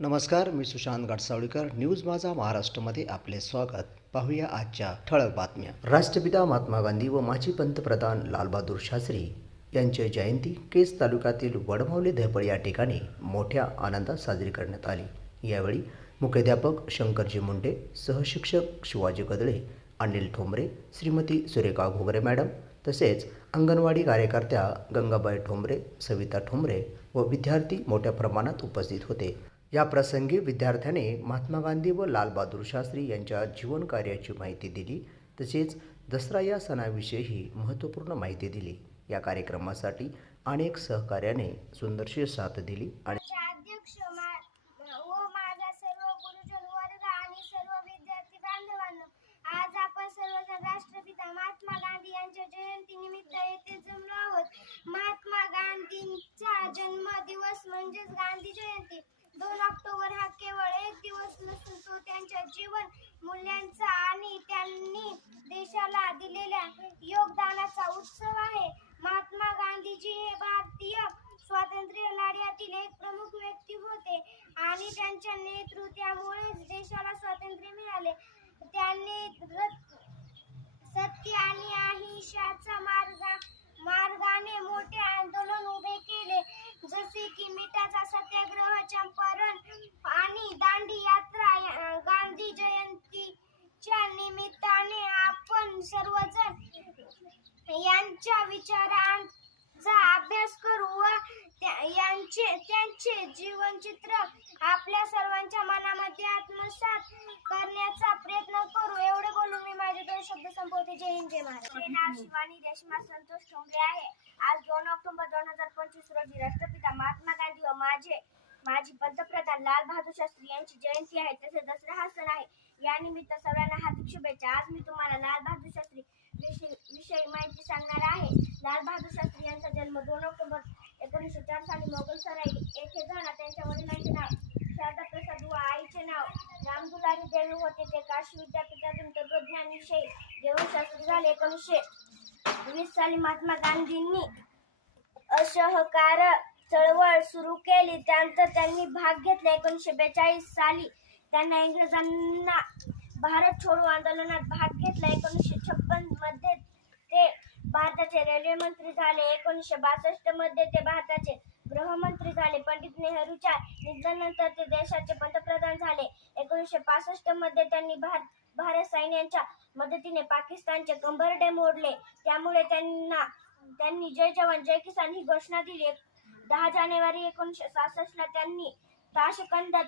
नमस्कार मी सुशांत गाडसावळीकर. न्यूज माझा महाराष्ट्रामध्ये आपले स्वागत. पाहूया आजच्या ठळक बातम्या. राष्ट्रपिता महात्मा गांधी व माजी पंतप्रधान लालबहादूर शास्त्री यांची जयंती केस तालुक्यातील वडमावले धैपळ या ठिकाणी मोठ्या आनंदात साजरी करण्यात आली. यावेळी मुख्याध्यापक शंकरजी मुंडे सहशिक्षक शिवाजी गदळे अनिल ठोंबरे श्रीमती सुरेखा घोगरे मॅडम तसेच अंगणवाडी कार्यकर्त्या गंगाबाई ठोंबरे सविता ठोंबरे व विद्यार्थी मोठ्या प्रमाणात उपस्थित होते. या प्रसंगी विद्यार्थ्याने महात्मा गांधी व लालबहादूर शास्त्री यांच्या जीवन कार्याची माहिती दिली. तसेच दसरा या सणाविषयीही महत्त्वपूर्ण माहिती दिली. या कार्यक्रमासाठी अनेक सहकार्याने सुंदरशी साथ दिली आणि हो, आज आपण सर्वजण राष्ट्रपिता महात्मा गांधी यांच्या येथे जमलो आहोत. महात्मा गांधींचा जन्म दिवस म्हणजेच गांधी जयंती. दोन ऑक्टोबर हा केवळ एक दिवस नसून तो त्यांच्या जीवन मूल्यांचा आणि त्यांनी देशाला दिलेल्या योगदानाचा उत्सव आहे. महात्मा गांधीजी हे भारतीय स्वातंत्र्य लढ्यातील एक प्रमुख व्यक्ती होते आणि त्यांच्या नेतृत्वामुळेच देशाला स्वातंत्र्य मिळाले. त्यांनी सत्य आणि अहिंसाचा मार्ग मार्ग यांच्या विचारांचा अभ्यास करू व यांचे त्यांचे जीवनचित्र आपल्या सर्वांच्या मनामध्ये आत्मसात करण्याचा प्रयत्न करू. एवढे बोलून मी माझे दोन शब्द संपवते. जय हिंद जय महाराज नाव शिवानी रेश्मा संतोष ठोंबरे आहे. आज दोन ऑक्टोबर दोन हजार पंचवीस रोजी राष्ट्रपिता महात्मा गांधी व माझे माजी पंतप्रधान लाल बहादूर शास्त्री यांची जयंती आहे. तसेच दसरा हा सण आहे. या निमित्त सर्वांना हार्दिक शुभेच्छा. आज मी तुम्हाला लाल बहादूर शास्त्री विषयी विषयी माहिती सांगणार आहे. लाल बहादूर शास्त्री यांचा जन्म दोन ऑक्टोबर एकोणीसशे चार साली मोगल सराई येथे झाला. त्यांच्या वडिलांचे नाव शारदा प्रसाद व आईचे नाव रामदुलारी देवी होते. ते काशी विद्यापीठातून तत्वज्ञान विषयी देवशास्त्री झाले. एकोणीसशे वीस साली महात्मा गांधींनी असहकार चळवळ सुरू केली. त्यानंतर त्यांनी भाग घेतला. एकोणीसशे बेचाळीस साली त्यांना इंग्रजांना भारत छोडो आंदोलनात भाग घेतला. एकोणीसशे छप्पनमध्ये ते भारताचे रेल्वे मंत्री झाले. एकोणीसशे बासष्टमध्ये ते भारताचे गृहमंत्री झाले. पंडित नेहरूच्या निधनानंतर ते देशाचे पंतप्रधान झाले. एकोणीसशे पासष्टमध्ये त्यांनी भारत भारत सैन्याच्या मदतीने पाकिस्तानचे कंबरडे मोडले. त्यामुळे त्यांना त्यांनी जय जवान जय किसान ही घोषणा दिली. दहा जानेवारी एकोणीसशे सहासष्ट ला त्यांनी ताशकंद